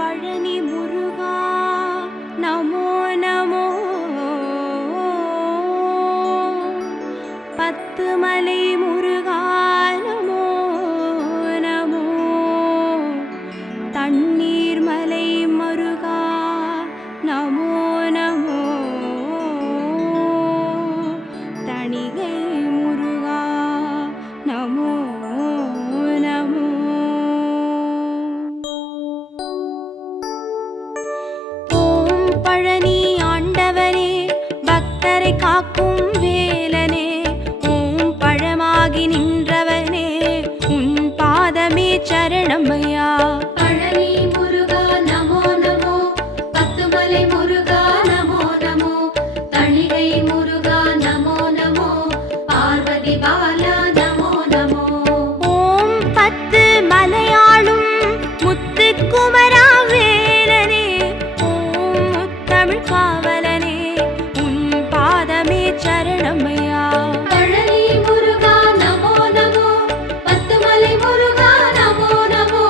பழனி முருகா நமோ நமோ, பத்துமலை முருகா நமோ நமோ, தண்ணீர் மலை முருகா நமோ நமோ, தணிகை முருகா நமோ நமோ. ஓம் பழனி ஆண்டவனே, பக்தரை காக்கும் வேலனே, ஓம் பழமாகி நின்றவனே, உன் பாதமே சரணமையா. பழனி முருகா நமோ நமோ, பத்துமலை முருகா நமோ நமோ, தணிகை முருகா நமோ நமோ, பார்வதி பாலா நமோ நமோ. ஓம் பத்து மலையாளும் முத்துக்குமரா வேலனே, ஓம் முத்தமிழ் காவலனே, உன் பாதமே சரணமையா. பழனி முருகா நமோ நமோ, பத்துமலை முருகா நமோ நமோ,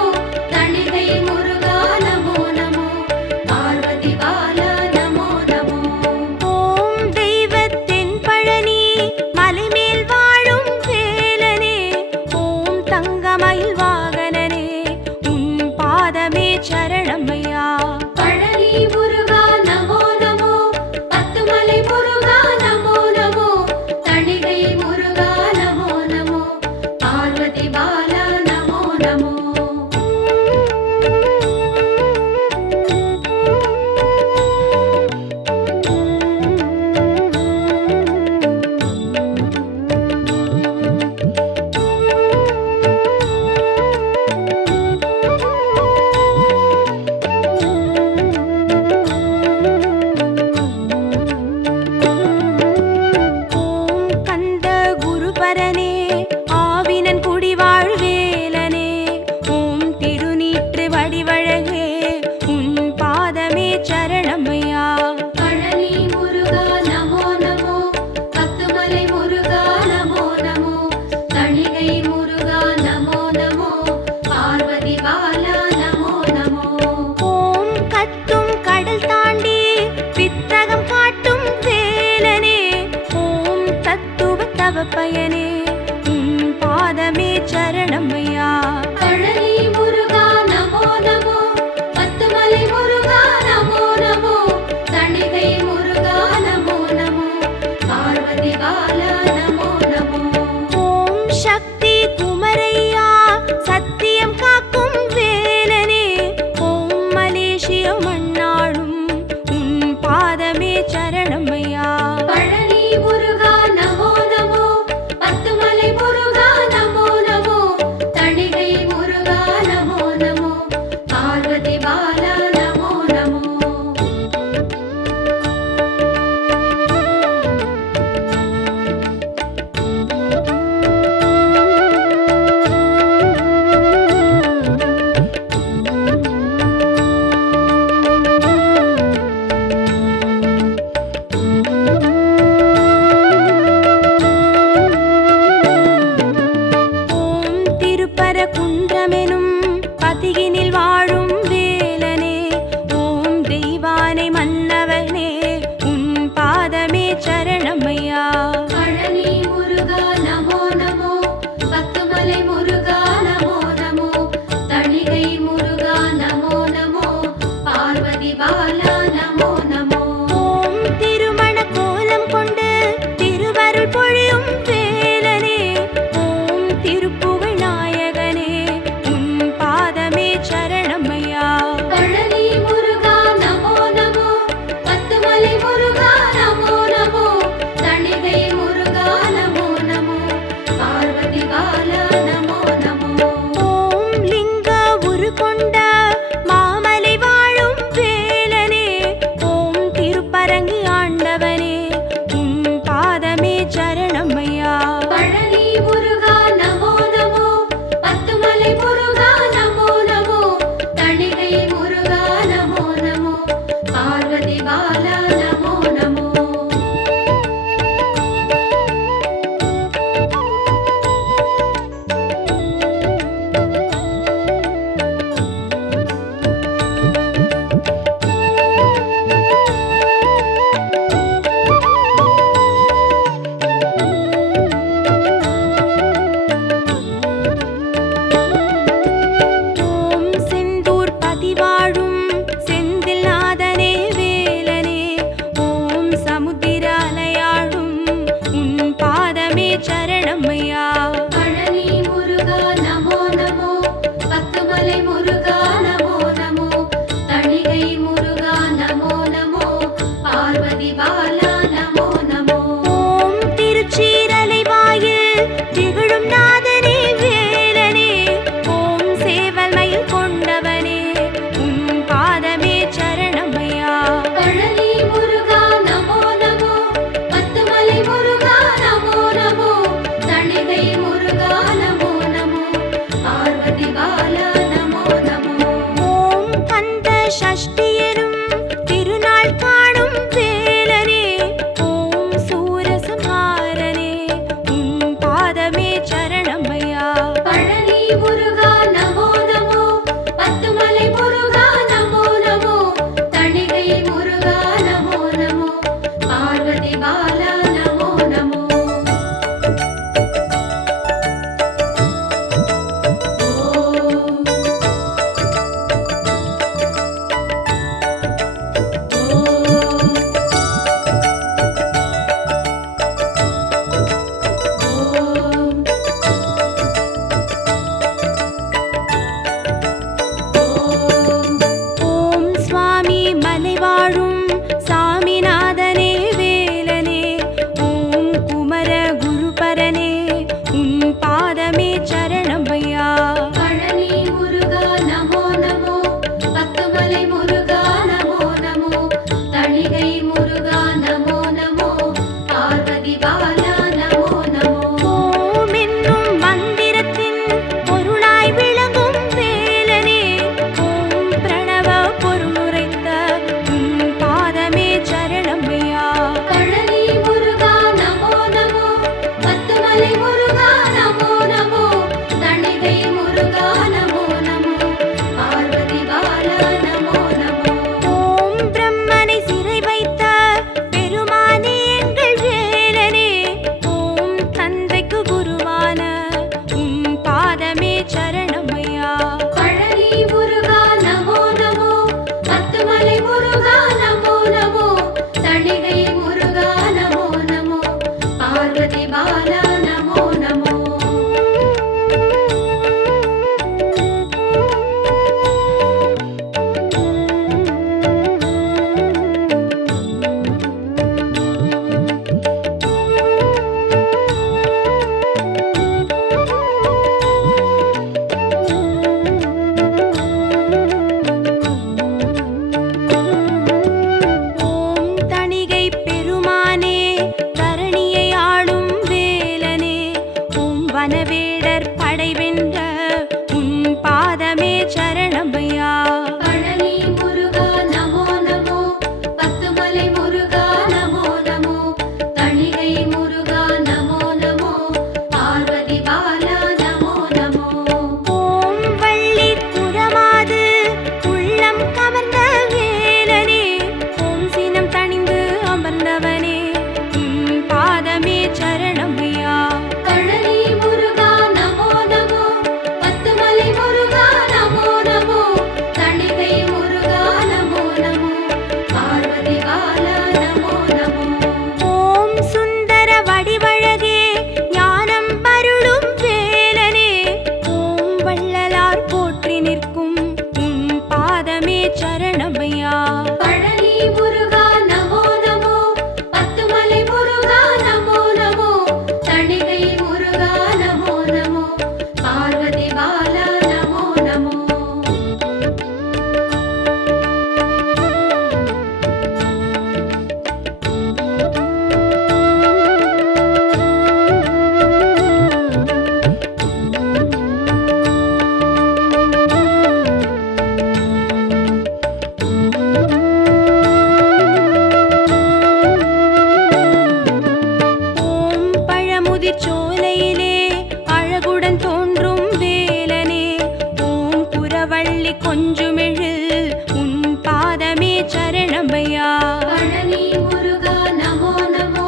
சொல்லி கொஞ்சுமெழில் உன் பாதமே சரணமையா. பழனி முருகா நமோ நமோ,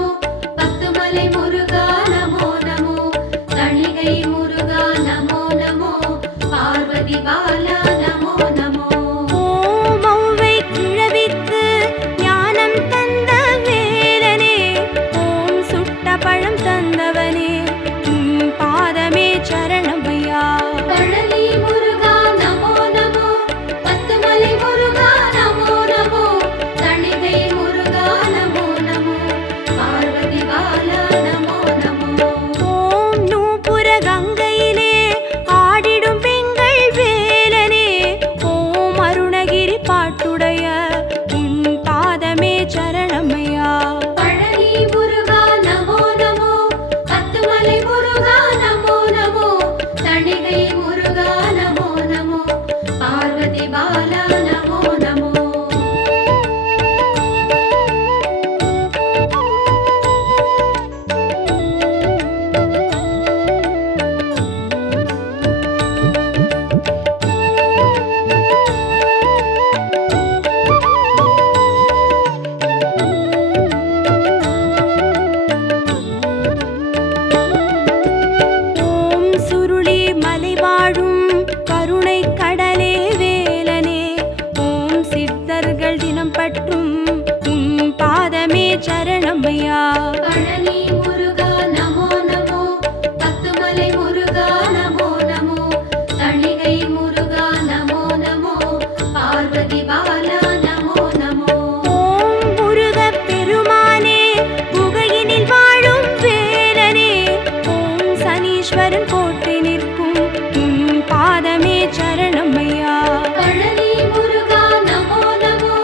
பத்துமலை முருகா நமோ நமோ, தணிகை முருகா நமோ நமோ, பார்வதி பாலா நமோ நமோ. ஓம் ஔவை கிழவிக்கு ஞானம் தந்த வேலனே, ஓம் சுட்ட பழம் தந்தவனே உன் பாதமே சரணமையா. பழனி முருகா நமோ நமோ, பத்துமலை முருகா நமோ நமோ, தணிகை முருகா நமோ நமோ, பார்வதி பாலா நமோ நமோ. ஓம் நூபுர கங்கையிலே ஆடிடும் பெண்கள் வேலனே, ஓம் அருணகிரி பாட்டுடைய உன் பாதமே சரணமையா. பழனி முருகா நமோ நமோ, பத்துமலை முருகா நமோ நமோ, தணிகை முருகா நமோ நமோ, பார்வதி பாலா நமோ நமோ. ஓம் சுருளி மலை வாழும் கருணை கடலே வேலனே, ஓம் சித்தர்கள் தினம் பற்றும் உன் பாதமே சரணமையா. பழனி முருகா நமோ நமோ, பத்துமலை முருகா நமோ நமோ, தணிகை முருகா நமோ நமோ, பார்வதி பாலா நமோ நமோ. ஓம் முருகப் பெருமானே குகையினில் வாழும் வேலனே, ஓம் சனீஸ்வரன் போற்றி நிற்கும் உன் பாதமே சரணமையா. பழனி முருகா நமோ நமோ,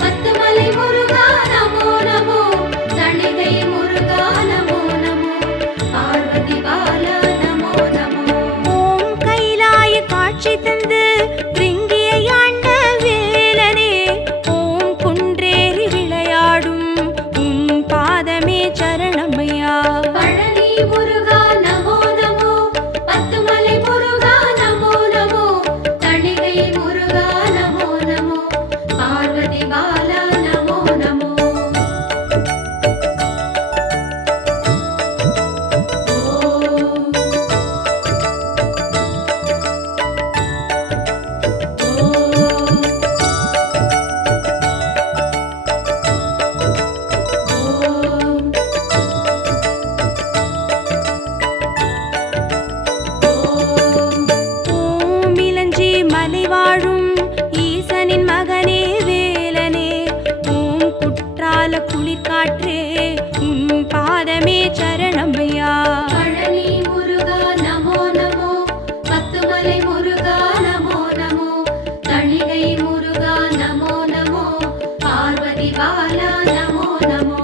பத்துமலை முருகா நமோ நமோ, தணிகை முருகா நமோ நமோ, பார்வதி பாலா நமோ நமோ. ஓம் கைலாய காட்சி தந்து பிரிங்கியை ஆண்ட வேலனே, ஓம் குன்றேறி விளையாடும் உன் பாதமே சரணமையா. பழனி முருகா நமோ நமோ, பத்துமலை முருகா நமோ நமோ, தணிகை முருகா நமோ நமோ, பார்வதி பாலா நமோ நமோ. ஓம் ஓம் ஓம். ஓம் இளஞ்சி மலை வாழும் ஈசனின் மகனே வேலனே, ஓம் குற்றால குளிர்காற்றே உன் பாதமே சரணமையா. பழனி முருகா நமோ நமோ, பத்துமலை முருகா நமோ நமோ, தணிகை முருகா நமோ நமோ, பார்வதி பாலா நமோ நமோ.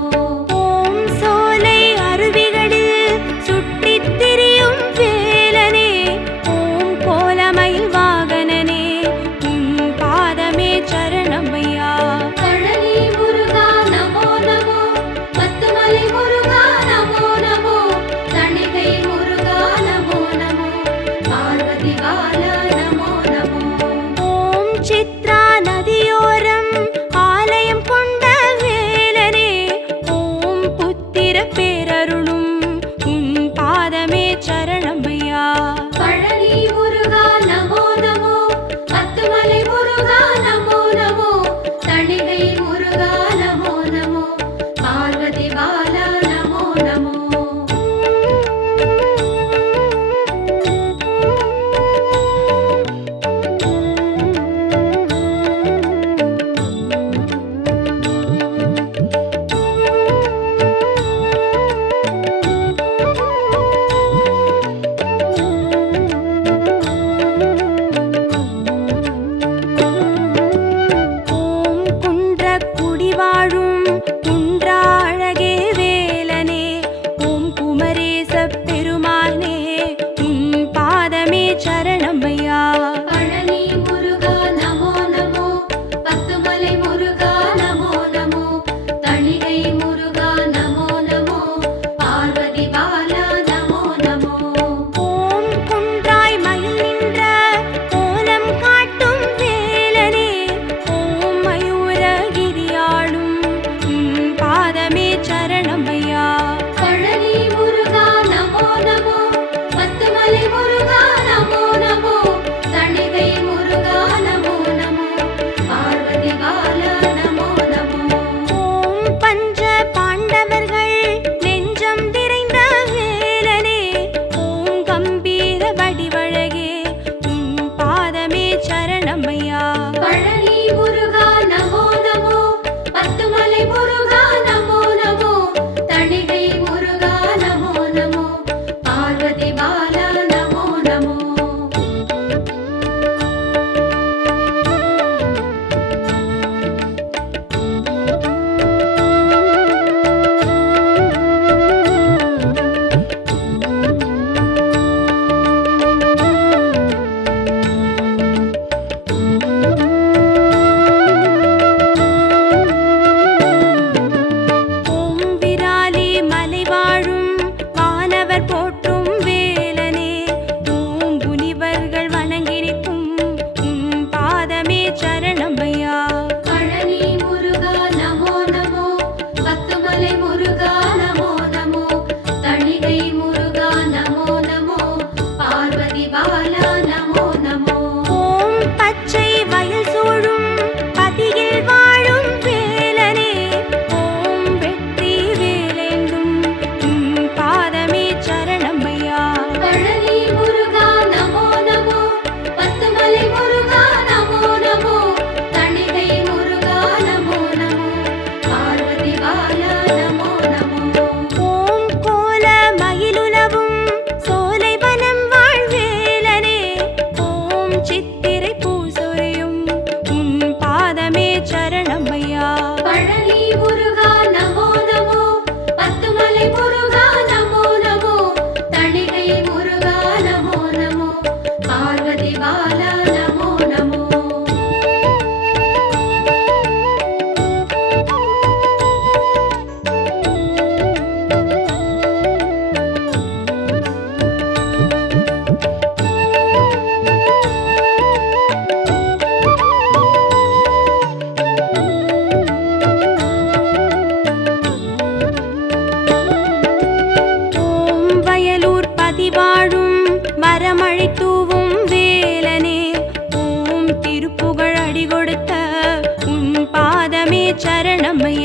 ஓம் சோலை அருவிகளில் சுற்றித் திரியும் வேலனே, ஓம் கோலமயில் வாகனனே உன் பாதமே சரணமையா. பழனி முருகா நமோ நமோ, நம்மை